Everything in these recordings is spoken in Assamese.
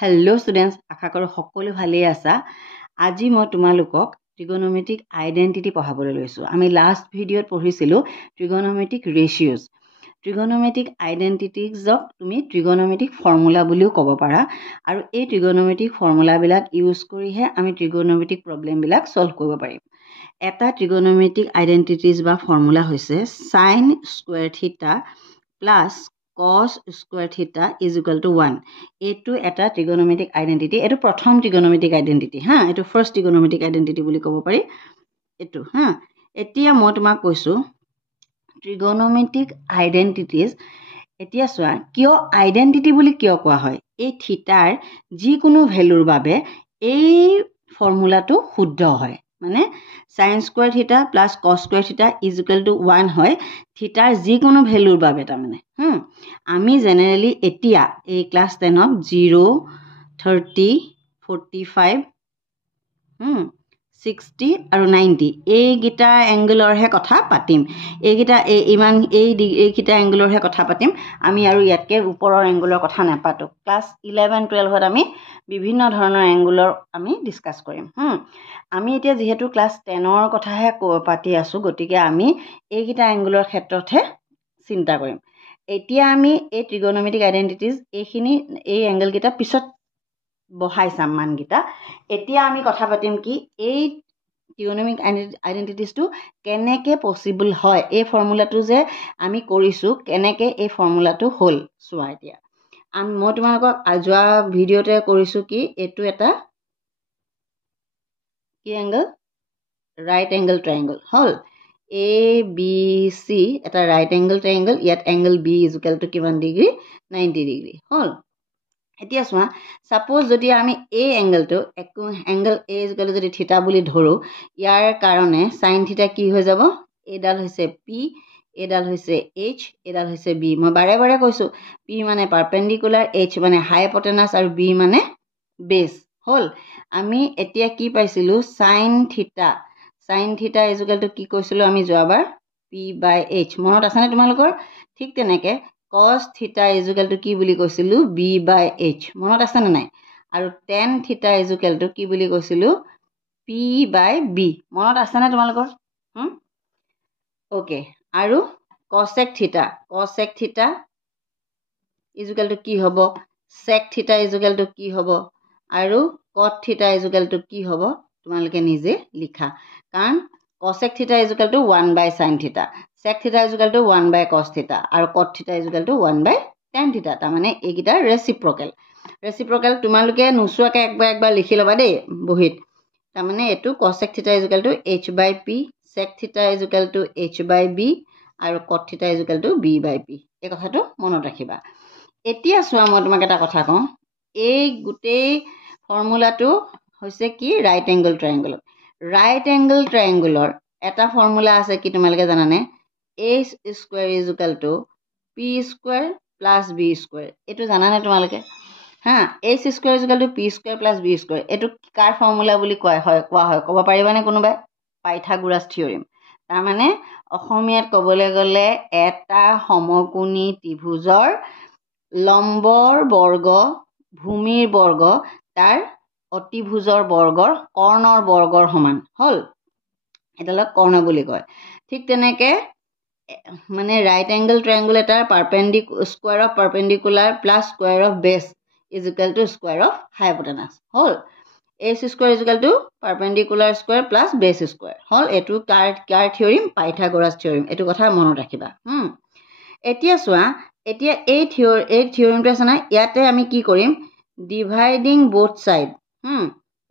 Hello students, আশা কৰো সকলো ভালেই আছা। আজি মই তোমালোকক trigonometric identity পঢ়াবলৈ লৈছো। আমি লাষ্ট ভিডিঅ'ত পঢ়িছিলো trigonometric ratios। trigonometric identities ক তুমি trigonometric formula বুলিও ক'ব পাৰা আৰু এই trigonometric formula বিলাক ইউজ কৰিহে আমি trigonometric problem বিলাক সলভ কৰিব পাৰিম। এটা trigonometric identities বা formula হৈছে sin square theta plus cos square theta is equal to 1. এইটো এটা trigonometric identity, এইটো প্ৰথম trigonometric identity হা, এইটো first trigonometric identity বুলি ক'ব পাৰি এইটো হা। এতিয়া মই তোমাক কৈছো trigonometric identities। এতিয়া চোৱা কিয় আইডেন্টিটি বুলি কিয় কোৱা হয়, এই থিটাৰ যিকোনো ভ্যালুৰ বাবে এই ফৰ্মুলাটো শুদ্ধ হয়। মানে sin square theta plus cos square theta is equal to 1 হয় থিটাৰ যিকোনো ভ্যালুৰ বাবে। তাৰমানে আমি জেনেৰেলি এতিয়া এই ক্লাস 10 ক 0 30 45 60 আৰু 90 এইগিটা এংগলৰহে কথা পাতিম। এইগিটা এইগিটা এংগলৰহে কথা পাতিম আমি, আৰু ইয়াতকে ওপৰৰ এংগলৰ কথা নাপাতো। ক্লাস 11 12 আমি বিভিন্ন ধৰণৰ এংগলৰ আমি ডিসকাস কৰিম। আমি এতিয়া যেহেতু ক্লাস 10ৰ কথাহে পাতি আছো, গতিকে আমি এইগিটা এংগলৰ ক্ষেত্ৰতহে চিন্তা কৰিম। এতিয়া আমি এই trigonometric identities এই এংগল গিটা পিছত বহাই চাম মানগিটা। এতিয়া আমি কথা পাতিম কি এই trigonometric identities টো কেনেকে পসিবল হয়, এই ফৰ্মুলাটো যে আমি কৰিছো কেনেকে এই ফৰ্মুলাটো হল চোৱা। এতিয়া মই তোমালোকক যোৱা ভিডিঅ'তে কৰিছো কি এইটো এটা কি এংগল, ৰাইট এংগল ট্ৰায়াঙ্গল হল। A B C এটা ৰাইট এংগল ট্ৰায়াঙ্গল, ইয়াত angle B is equal to কিমান ডিগ্ৰী 90 ডিগ্ৰী হল। এতিয়া চোৱা সাপোজ যদি আমি এই এংগলটো angle A is equal to যদি থিটা বুলি ধৰো, ইয়াৰ কাৰণে sin থিটা কি হৈ যাব, এডাল হৈছে P, এডাল হৈছে H, এডাল হৈছে B। মই বাৰে বাৰে কৈছো P মানে পাৰপেন্ডিকুলাৰ, H মানে হাইপোটেনাস আৰু B মানে বেস হল। আমি এতিয়া কি পাইছিলো sin থিটা ইজ ইকুৱেল টু কি কৈছিলো আমি যোৱাবাৰ P/H, মনত আছে নে তোমালোকৰ? ঠিক তেনেকে cos থিটা ইজ ইকুৱেল টু কি বুলি কৈছিলো B/H, মনত আছে নে নাই? আৰু tan থিটা ইজ ইকুৱেল টু কি বুলি কৈছিলো P/B, মনত আছে নে তোমালোকৰ? ওকে। আৰু cosec থিটা ইজ ইকুৱেল টু কি হ'ব, sec থিটা ইজ ইকুৱেল টু কি হ'ব, আৰু cot থিটা ইজ ইকুৱেল টু কি হ'ব তোমালোকে নিজে লিখা। কাৰণ cosec থিটা ইজ ইকুৱেল টু 1/sin থিটা, sec থিটা ইজ ইকুৱেল টু 1/cos থিটা, আৰু cot থিটা ইজ ইকুৱেল টু 1/tan থিটা। তাৰমানে এইগিটা ৰেচিপ্ৰকেল তোমালোকে নুচুৱাকে একবাৰ লিখি ল'বা দেই বহিত। তাৰমানে এইটো cosec থিটা is equal two h/p, sec থিটা ইজ ইকুৱেল টু h/b, আৰু cot থিটা ইজ ইকুৱেল টু b/p। এই কথাটো মনত ৰাখিবা। এতিয়া চোৱা মই তোমাক এটা কথা কওঁ, এই গোটেই ফৰ্মুলাটো হৈছে কি right angle triangle. Right angle ট্ৰায়াঙ্গলৰ এটা ফৰ্মুলা আছে কি তোমালোকে জানানে, a square is equal to p square plus b square. এইটো জানানে তোমালোকে? হা, a square is equal to p square plus b square. এইটো কাৰ ফৰ্মুলা বুলি কোৱা হয় ক'ব পাৰিবানে কোনোবাই? Pythagoras theorem. তাৰমানে অসমীয়াত ক'বলৈ গ'লে এটা সমকোণী ত্ৰিভুজৰ লম্বৰ বৰ্গ, ভূমিৰ বৰ্গ তাৰ অতিভুজৰ বৰ্গৰ কৰ্ণৰ বৰ্গৰ সমান হল। এটালক কৰ্ণ বুলি কয়। ঠিক তেনেকে মানে ৰাইট এংগল ট্ৰায়াঙ্গল এটাৰ square of perpendicular plus square of base is equal to square of hypotenuse হল। a square is equal to perpendicular square plus base square হল। এইটো কাৰ থিওৰেম? Pythagoras theorem. এইটো কথা মনত ৰাখিবা। এতিয়া চোৱা, এতিয়া এই থিওৰেমটো আছে না, ইয়াতে আমি কি কৰিম, ডিভাইডিং বোথ সাইড।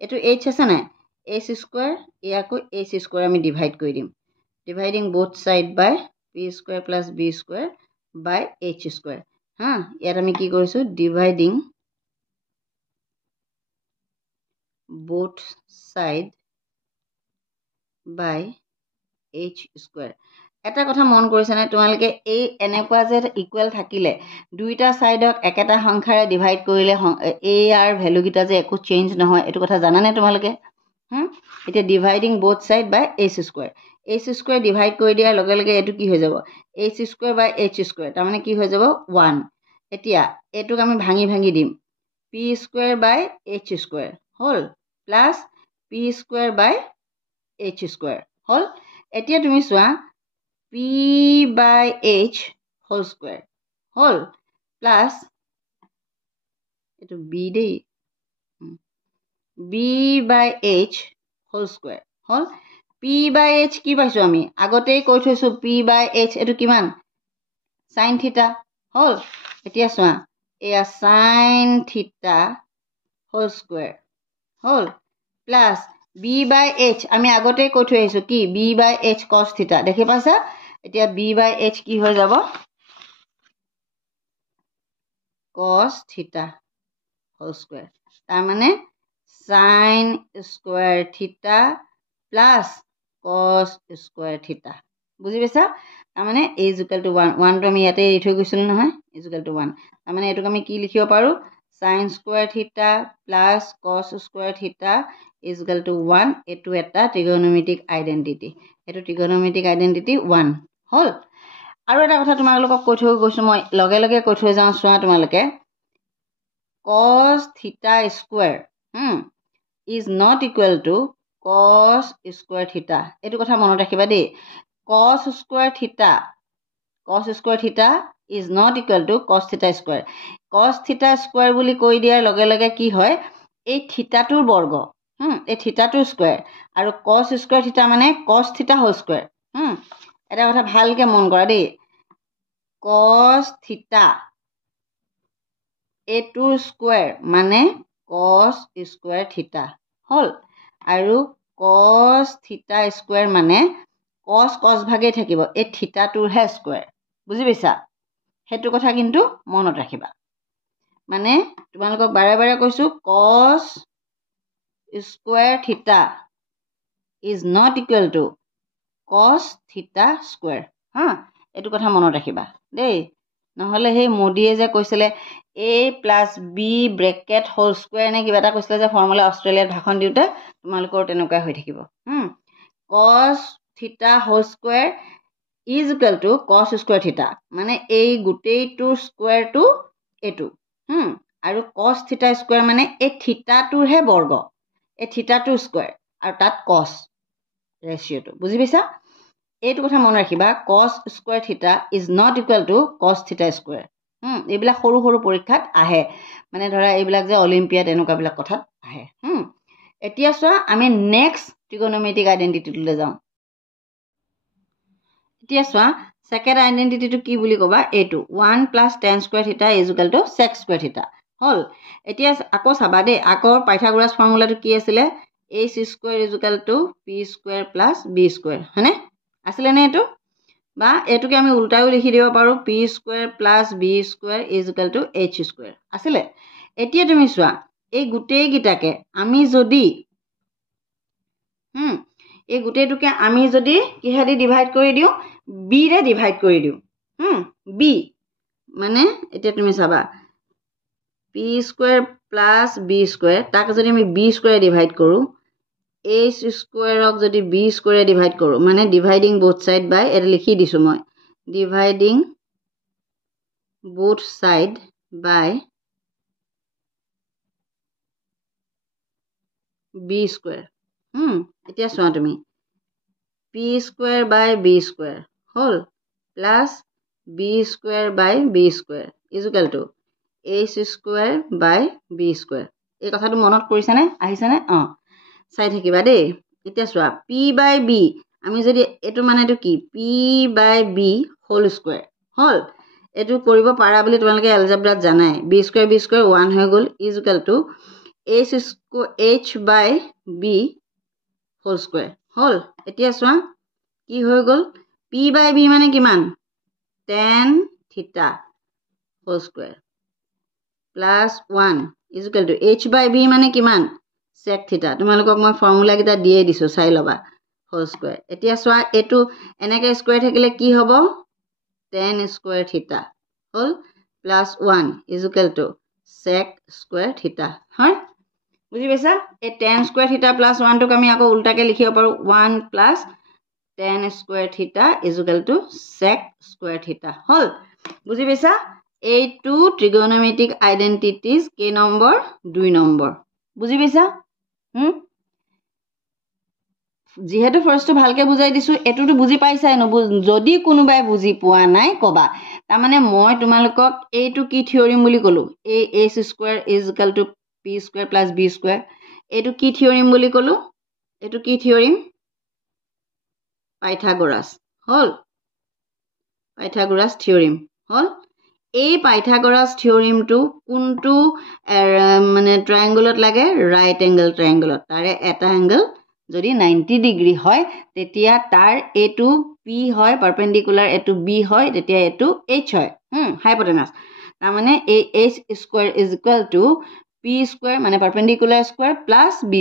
এইটো h আছে নাই, h স্কয়াৰ, ইয়াকো h স্কয়াৰ আমি ডিভাইড কৰি দিম। Dividing both side by p square plus b square by h square. ইয়াত আমি কি কৰিছো, dividing both side by h square. এটা কথা মন কৰিছানে তোমালোকে, এই এনেকুৱা যে ইকুৱেল থাকিলে দুইটা সাইডক একেটা সংখ্যাৰে ডিভাইড কৰিলে এই আর ভ্যালু গিটা যে একো চেঞ্জ নহয়, এইটো কথা জানানে তোমালোকে? এতিয়া dividing both side by h square divide কৰি দিয়াৰ লগে লগে এইটো কি হৈ যাব, h square by h square. তাৰমানে কি হৈ যাব 1। এতিয়া এইটোক আমি ভাঙি দিম, p square by h square whole plus p square by h square whole. এতিয়া তুমি চোৱা p by h whole square whole plus এটো b দেই b by h whole square whole p by h কি পাইছো আমি আগতেই কৈ থৈছো p by h এটো কিমান sin theta whole. এতিয়া চোৱা এয়া sin theta whole square whole plus b by h আমি আগতেই কৈ থৈ আহিছো কি b by h cos theta দেখি পাইছা এতিয়া b by h কি হৈ যাব cos theta whole square তাৰ মানে sin square theta plus cos square theta বুজি পাইছা তাৰ মানে a is equal to 1 1 টো আমি ইয়াতে এৰি থৈ গৈছিল নহয় is equal to 1 তাৰ মানে এটোক আমি কি লিখিব পাৰো sin square theta plus cos square theta is equal to 1 এটো এটা trigonometric identity এটো trigonometric identity 1 হল আৰু এটা কথা তোমালোকক কৈ থৈ গৈছো মই লগে লগে কৈ থৈ যাওঁ চোৱা তোমালোকে cos theta square is not equal to cos square theta এটো কথা মনত ৰাখিবা দেই cos square theta is not equal to cos theta square cos theta square বুলি কৈ দিয়াৰ লগে লগে কি হয় এই থিটাটোৰ বৰ্গ এই থিটাটোৰ স্কয়াৰ আৰু cos square theta মানে cos theta whole square এটা কথা ভালকে মন কৰা দেই cos theta এটোৰ স্কয়াৰ মানে cos square theta হল আৰু cos theta square মানে cos ভাগে থাকিব এই থিটাটোৰ হে স্কয়াৰ বুজি পাইছা হেতু কথা কিন্তু মনত ৰাখিবা মানে তোমালোকক বাৰে বাৰে কৈছো cos square theta is not equal to cos theta square এটো কথা মনত ৰাখিবা দেই নহলে হে মোদিয়ে যে কৈছিলে a plus b bracket whole square নে কিবা এটা কৈছিলে যে ফৰ্মুলা অস্ট্ৰেলিয়াত ভাষণ দিওতে তোমালোকৰ তেনেকুৱা হৈ থাকিব cos theta whole square is equal to cos square theta মানে এই গুটেইটোৰ স্কয়াৰটো এটো আৰু cos theta square মানে এই থিটাটোৰ হে বৰ্গ এই থিটাটোৰ স্কয়াৰ আৰু তাত cos ৰেশিওটো বুজি পাইছা এইটো কথা মনত ৰাখিবা cos square theta is not equal to cos theta square এইবিলাক সৰু সৰু পৰীক্ষাত আহে মানে ধৰা এইবিলাক যে অলিম্পিয়াড এনেকুৱা বিলাক কথাত আহে এতিয়া চোৱা আমি নেক্সট ট্ৰিগোনোমেট্ৰিক আইডেন্টিটিলৈ যাওঁ এতিয়া চোৱা সেকেন্ড আইডেন্টিটিটো কি বুলি কবা এটো 1 plus tan square theta is equal to sec square theta হল এতিয়া আকৌ চাবা দে আকৌ পাইথাগোৰাছ ফৰ্মুলাটো কি আছিল ac square is equal to p square plus b square হনে আছিল নে এটো বা এটোকে আমি উল্টাও লিখি দিব পাৰো p square plus b square is equal to h square আছিল এতিয়া তুমি চোৱা এই গুটেই গিটাকে আমি যদি এই গুটেইটোকে আমি যদি কিহাদি ডিভাইড কৰি দিও b ৰে ডিভাইড কৰি দিও b মানে এতিয়া তুমি চাবা p square plus b square তাক যদি আমি b square ডিভাইড কৰো h square ক যদি b square ডিভাইড কৰো মানে ডিভাইডিং বোথ সাইড বাই এর লিখি দিছো মই ডিভাইডিং বোথ সাইড বাই b square এতিয়া চোৱা তুমি p square by b square whole plus b square by b square is equal to h square by b square এই কথাটো মনত কৰিছা নে আহিছে নে চাই থাকিবা দেই এতিয়া চোৱা p by b আমি যদি এটো মানে এটো কি p by b whole square হল এটো কৰিব পাৰা বুলি তোমালোকে এলজেব্ৰাত জানাই b square 1 হৈ গল is equal to h by b whole square হল এতিয়া চোৱা কি হৈ গল p by b মানে কিমান tan theta whole square plus 1 is equal to h by b মানে কিমান sec theta তোমালোকক মই ফৰ্মুলা কিটা দিয়ে দিছো চাই লবা whole square এতিয়া চোৱা এটো এনেকে স্কয়াৰ থাকিলে কি হ'ব tan square theta whole plus 1 is equal to sec square theta হয় বুজি পাইছা এই tan square theta plus 1 টোক আমি আকৌ উল্টাকে লিখিব পাৰো 1 plus tan square theta is equal to sec square theta হল বুজি পাইছা এইটো ট্ৰিগোনোমেট্ৰিক আইডেন্টিটিজ কেই নম্বৰ 2 নম্বৰ বুজি পাইছা যেহেতু ফাৰ্স্টটো ভালকে বুজাই দিছো এটোটো বুজি পাইছাই যদি কোনোবাই বুজি পোৱা নাই কবা তাৰ মানে মই তোমালোকক এইটো কি থিওৰিম বুলি কলো এই a² = p² + b² এইটো কি থিওৰিম বুলি কলো এইটো কি থিওৰিম পাইথাগোৰাছ হল পাইথাগোৰাছ থিওৰিম হল এই পাইথাগোৰাছ থিওৰিমটো কোনটো মানে ট্ৰায়াঙ্গলত লাগে ৰাইট এংগল ট্ৰায়াঙ্গলত তাৰে এটা এংগল যদি 90 ডিগ্ৰী হয় তেতিয়া তাৰ এটো p হয় পাৰপেন্ডিকুলাৰ এটো b হয় তেতিয়া এটো h হয় হাইপোটেনাস তাৰ মানে a h² = p² মানে পাৰপেন্ডিকুলাৰ স্কয়াৰ প্লাস b²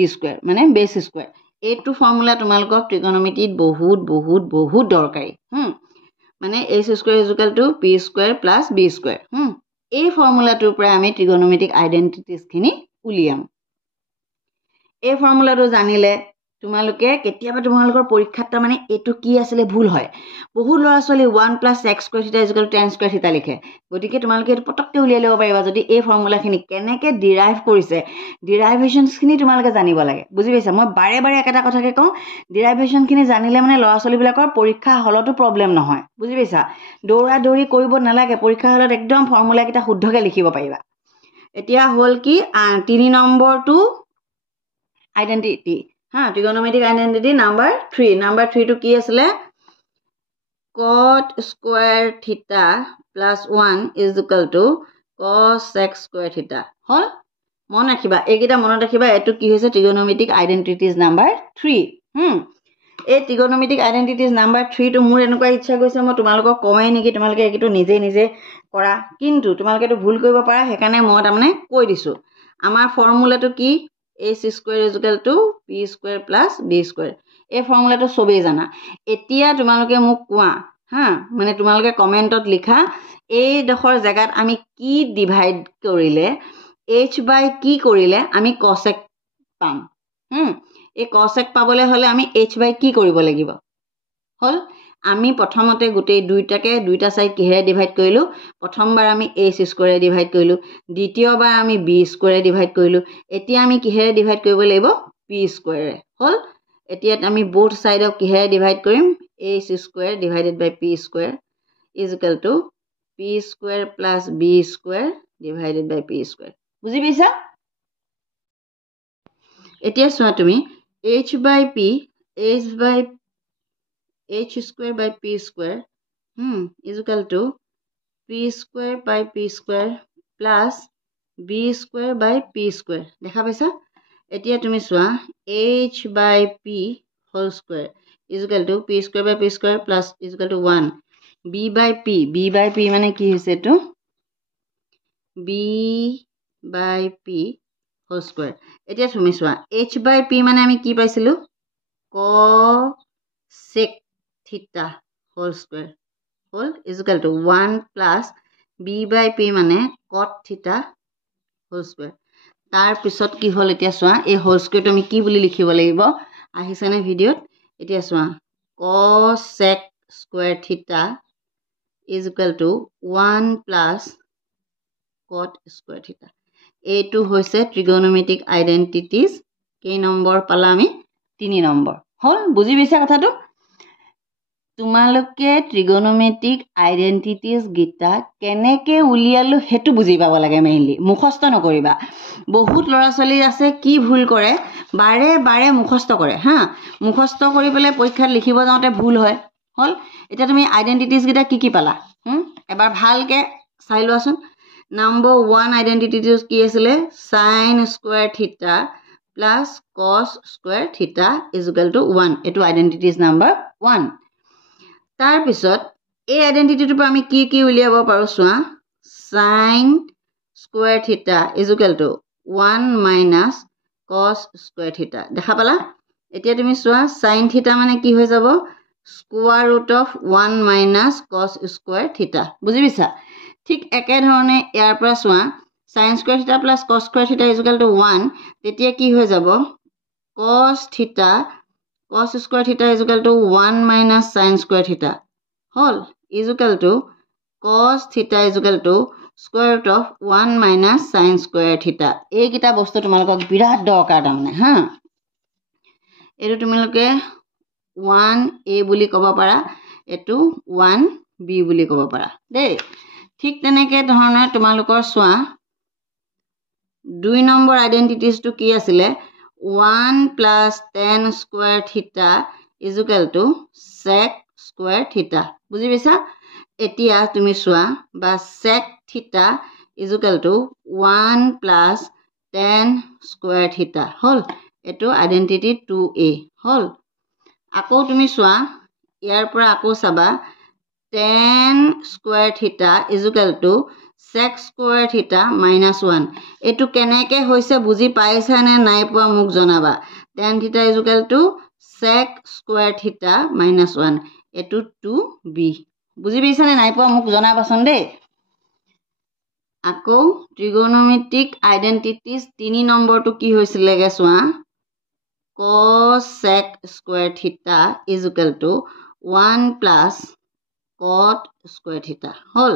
মানে বেস স্কয়াৰ এইটো ফৰ্মুলা তোমালোকক ট্ৰিগোনোমেট্ৰিত বহুত দৰকাৰী মানে h² = p² + b² এই ফৰ্মুলাটোৰ পৰা আমি ট্ৰিগোনোমেট্ৰিক আইডেন্টিটিজ খিনি উলিয়াম এই ফৰ্মুলাটো জানিলে তোমালোকে কেতিয়াবা তোমালোকৰ পৰীক্ষাত মানে এটো কি আছিল ভুল হয় বহুত লৰা ছোৱালী 1 + x² = tan² θ লিখে গতিকে তোমালোকে এটো পটককে উলিয়াই লব পাৰিবা যদি এই ফৰ্মুলা খিনি কেনেকে ডিৰাইভ কৰিছে ডিৰাইভেশনস খিনি তোমালোকে জানিব লাগে বুজি পাইছা মই বাৰে বাৰে একটা কথাকে কওঁ ডিৰাইভেশন খিনি জানিলে মানে লৰা ছোৱালী বিলাকৰ পৰীক্ষা হলতো প্ৰবলেম নহয় বুজি পাইছা দৌৰা দৌৰি কৰিব নালাগে পৰীক্ষা হলত একদম ফৰ্মুলা কিটা শুদ্ধকে লিখিব পাৰিবা এতিয়া হল কি 3 নম্বৰটো identity trigonometric identity number 3 to কি আছিলে cot square theta plus 1 = cos x square theta হল মন ৰাখিবা এইকেইটা মনত ৰাখিবা এটো কি হৈছে trigonometric identities number 3 এই trigonometric identities number 3 টো মোৰ এনেকুৱা ইচ্ছা গৈছে মই তোমালোকক কমাই নেকি তোমালোকে এইটো নিজে কৰা কিন্তু তোমালোকে এটো ভুল কৰিব পাৰা হেকানে মই তাৰমানে কৈ দিছো আমাৰ ফৰ্মুলাটো কি h² = p² + b² এই ফৰ্মুলাটো সবেই জানা এতিয়া তোমালোকে মোক কোৱা মানে তোমালোকে কমেন্টত লিখা এই দখৰ জায়গাত আমি কি ডিভাইড কৰিলে h/ কি কৰিলে আমি cosec পাম এই cosec পাবলে হলে আমি h/ কি কৰিব লাগিব হল আমি প্ৰথমতে গোটেই দুইটা সাইড কিহেৰে ডিভাইড কৰিলো প্ৰথমবাৰ আমি h² ডিভাইড কৰিলো দ্বিতীয়বাৰ আমি b² ডিভাইড কৰিলো এতিয়া আমি কিহেৰে ডিভাইড কৰিব লাগিব p² হল এতিয়া আমি both side of কিহেৰে ডিভাইড কৰিম h² / p² = p² + b² / p² বুজি পাইছা এতিয়া চোৱা তুমি h/p h² / p² = p² / p² plus b² / p² দেখা পাইছা এতিয়া তুমি চোৱা h/p whole square = p² / p² plus = 1 b/p মানে কি হৈছে তো b/p whole square এতিয়া তুমি চোৱা h/p মানে আমি কি পাইছিলো cosec theta whole square whole = 1 plus b/p মানে cot theta whole square তাৰ পিছত কি হল এতিয়া চোৱা এই হোল স্কয়াৰটো আমি কি বুলি লিখিব লাগিব আহিছানে ভিডিওত এতিয়া চোৱা cosec square theta = 1 plus cot square theta এইটো হৈছে trigonometric identities কেই নম্বৰ পালা আমি 3 নম্বৰ হল বুজি পাইছা কথাটো তোমালোকে trigonometric identities গিটা কেনেকে উলিয়ালো হেতু বুজি পাব লাগে মেইনলি মুখস্থ নকৰিবা বহুত লৰা ছোৱালী আছে কি ভুল কৰে বাৰে বাৰে মুখস্থ কৰে মুখস্থ কৰি পেলে পৰীক্ষাত লিখিব যাওঁতে ভুল হয় হল এটা তুমি আইডেন্টিটিজ গিটা কি পালা এবাৰ ভালকে চাই লোৱাচোন নাম্বার 1 আইডেন্টিটিজ কি আছিল sin square theta plus cos square theta = 1 এটো আইডেন্টিটিজ নাম্বার 1 তাৰ পিছত এই আইডেন্টিটিটো পৰা আমি কি উলিয়াব পাৰো চোৱা sin square theta = 1 minus cos square theta দেখা পালা এতিয়া তুমি চোৱা sin theta মানে কি হৈ যাব square root of 1 minus cos square theta বুজি পাইছা ঠিক একে ধৰণে ইয়াৰ পৰা চোৱা sin square theta plus cos square theta = 1 তেতিয়া কি হৈ যাব cos square theta = 1 minus sin square theta হল = cos theta = square root of 1 minus sine square theta এইকেইটা বস্তু তোমালোকক বিৰাট দৰকাৰ তাৰমানে হা এইটো তোমালোকে 1a বুলি ক'ব পাৰা এটো 1b বুলি ক'ব পাৰা দেই ঠিক তেনেকে ধৰণে তোমালোকৰ চোৱা 2 নম্বৰ আইডেন্টিটিজটো কি আছিলে 1 plus tan square theta is equal to sec square theta বুজি পাইছা এতিয়া তুমি চোৱা বা sec theta is equal to 1 plus tan square theta হল এটো আইডেন্টিটি 2a হল আকৌ তুমি চোৱা ইয়াৰ পৰা আকৌ চাবা tan square theta is equal to sec square theta minus 1 এটো কেনেকে হৈছে বুজি পাইছা নে নাই পোৱা মোক জনাবা tan theta is equal to sec square theta minus 1 এটো 2b বুজি পাইছা নে নাই পোৱা মোক জনাবাচোন দেই আকৌ trigonometric identities 3 নম্বৰটো কি হৈছিলেগে চোৱা cos sec square theta is equal to 1 plus cot square theta হল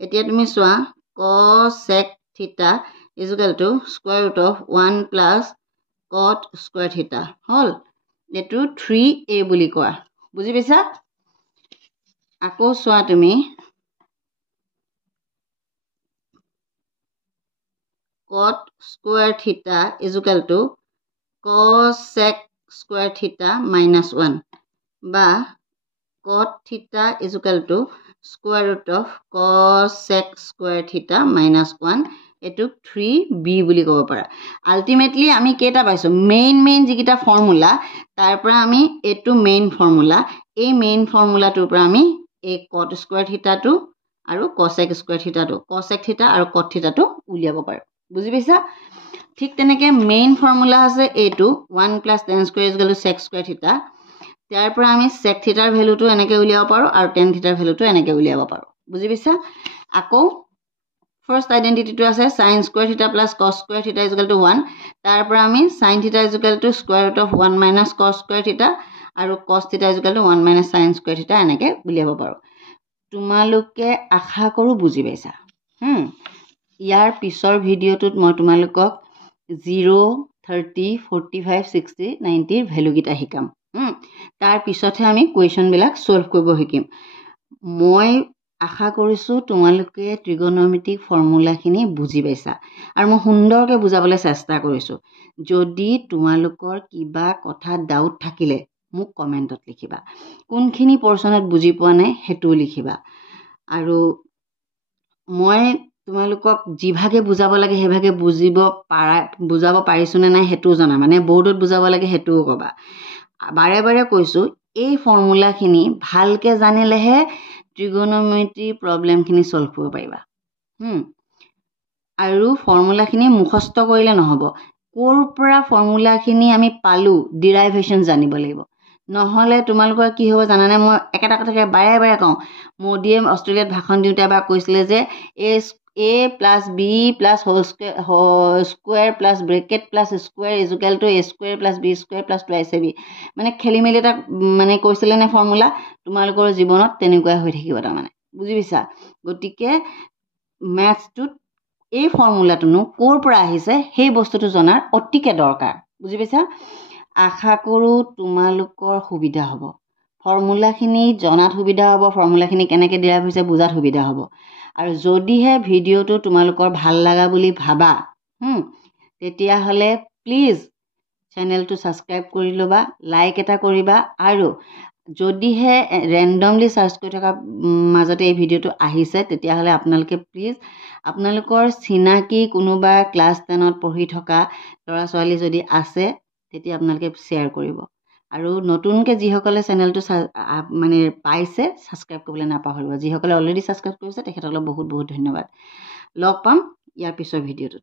এতিয়া তুমি চোৱা cos sec theta is equal to square root of 1 plus cot square theta হল এটো 3a বুলি কোৱা বুজি পাইছা আকৌ চোৱা তুমি cot square theta is equal to cos sec square theta minus 1 বা cot theta is equal to square root of cos sec square theta minus 1 এটো 3b বুলি ক'ব পাৰা আলটিমেটলি আমি কেটা পাইছো মেইন যিকিটা ফৰ্মুলা তাৰ পৰা আমি এটো মেইন ফৰ্মুলা এই মেইন ফৰ্মুলাটোৰ পৰা আমি এই cot square theta টো আৰু cosec square theta টো cosec theta আৰু cot theta টো উলিয়াব পাৰো বুজি পাইছা ঠিক তেনেকে মেইন ফৰ্মুলা আছে এটো 1 plus tan square is equal to sec square theta তাৰ পৰা আমি sec theta ৰ ভ্যালুটো এনেকে উলিয়াব পাৰো আৰু tan theta ৰ ভ্যালুটো এনেকে উলিয়াব পাৰো বুজি পাইছা আকৌ ফাৰ্স্ট আইডেন্টিটিটো আছে sin square theta plus cos square theta is equal to 1 তাৰ পৰা আমি sin theta is equal to square root of 1 minus cos square theta আৰু cos theta is equal to 1 minus sin square theta এনেকে উলিয়াব পাৰো তোমালোকে আশা কৰো বুজি পাইছা ইয়াৰ পিছৰ ভিডিওটোত মই তোমালোকক 0 30 45 60 90 ৰ ভ্যালু গিটা শিকাম তাৰ পিছতহে আমি কোৱেশ্চন বিলাক সলভ কৰিব শিকিম মই আশা কৰিছো তোমালোকে ট্ৰিগোনোমেট্ৰিক ফৰ্মুলাখিনি বুজি পাইছা আৰু মই সুন্দৰকৈ বুজাবলৈ চেষ্টা কৰিছো যদি তোমালোকৰ কিবা কথা ডাউট থাকিলে মোক কমেন্টত লিখিবা কোনখিনি পৰ্চনত বুজি পোৱা নাই হেতু লিখিবা আৰু মই তোমালোকক জিভাগে বুজাব লাগে হেভাগে বুজাব পাৰিছো নে নাই হেতু জানা মানে বোৰ্ডত বুজাব লাগে হেতু কবা বাৰে বাৰে কৈছো এই ফৰ্মুলাখিনি ভালকে জানিলেহে ট্ৰিগোনোমেট্ৰি প্ৰবলেমখিনি সলভ কৰিব পাৰিবা আৰু ফৰ্মুলাখিনি মুখস্থ কৰিলে নহব কোৰ পৰা ফৰ্মুলাখিনি আমি পালো ডেৰিভেশন জানিব লাগিব নহলে তোমালোকৰ কি হ'ব জানানে মই একেটা কথাকে বাৰে বাৰে কওঁ মোদিয়ে অষ্ট্ৰেলিয়াত ভাষণ দিওঁতে বা কৈছিলে যে a plus b plus whole square plus bracket plus square is equal to a square plus b square plus twice ab মানে খেলিমেলি এটা মানে কৈছিলে নে ফৰ্মুলা তোমালোকৰ জীৱনত তেনেকুৱা হৈ থাকিব তাৰ মানে বুজি পাইছা গটিকে ম্যাথছটোত এই ফৰ্মুলাটোনো কোৰ পৰা আহিছে সেই বস্তুটো জনাৰ অতিকে দৰকাৰ বুজি পাইছা আশা কৰো তোমালোকৰ সুবিধা হ'ব ফৰ্মুলাখিনি জনাত সুবিধা হ'ব ফৰ্মুলাখিনি কেনেকৈ ডেৰাইভ হৈছে বুজাত সুবিধা হ'ব আৰু যদিহে ভিডিওটো তোমালোকৰ ভাল লাগা বুলি ভাবা তেতিয়া হলে প্লিজ চেনেলটো সাবস্ক্ৰাইব কৰি লবা লাইক এটা কৰিবা আৰু যদিহে ৰেন্ডমলি সাৰ্চ কৰি থকা মাজতে এই ভিডিওটো আহিছে তেতিয়া হলে আপোনালোকে প্লিজ আপোনালোকৰ চিনাকি কোনোবা ক্লাস 10 ত পঢ়ি থকা ল'ৰা ছোৱালী যদি আছে তেতিয়া আপোনালোকে শেয়াৰ কৰিব আৰু নতুনকে যিসকলে চেনেলটো মানে পাইছে সাবস্ক্ৰাইব কৰিবলৈ নাপাহৰিব যিসকলে অলৰেডি সাবস্ক্ৰাইব কৰিছে তেখেতসকলক বহুত বহুত ধন্যবাদ লগ পাম ইয়াৰ পিছৰ ভিডিওটোত